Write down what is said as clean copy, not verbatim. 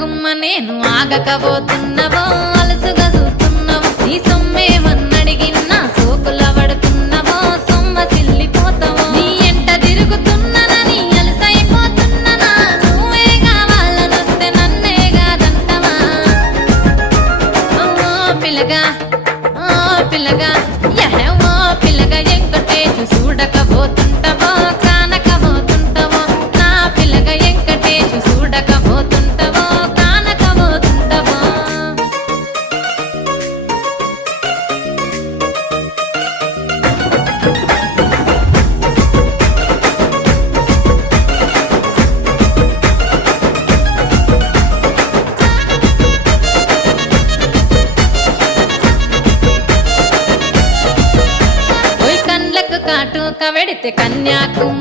గుమ్మ నేను ఆగకపోతున్నవో అలసుగా చూస్తున్నవో నీ సొమ్మేమన్నడిగిన్నా సోకుల పడుతున్నవో సొమ్మ సిల్లిపోతావో నీ ఎంట తిరుగుతున్ననని అలసైపోతున్ననా నువ్వే కావాలనొస్తే నన్నే కాదంటవా ఓ పిల్లగా ఓ పిల్లగా యహో పిల్లగా ఎంకటేశు చూడకపోతుంటవో కానకపోతుంటవో నా పిల్లగా ఎంకటేశు చూడకపోతుంటవో కానకపోతుంటవో ఓయ్ కండ్లకు కాటుక వెడితే కన్యాకుమారి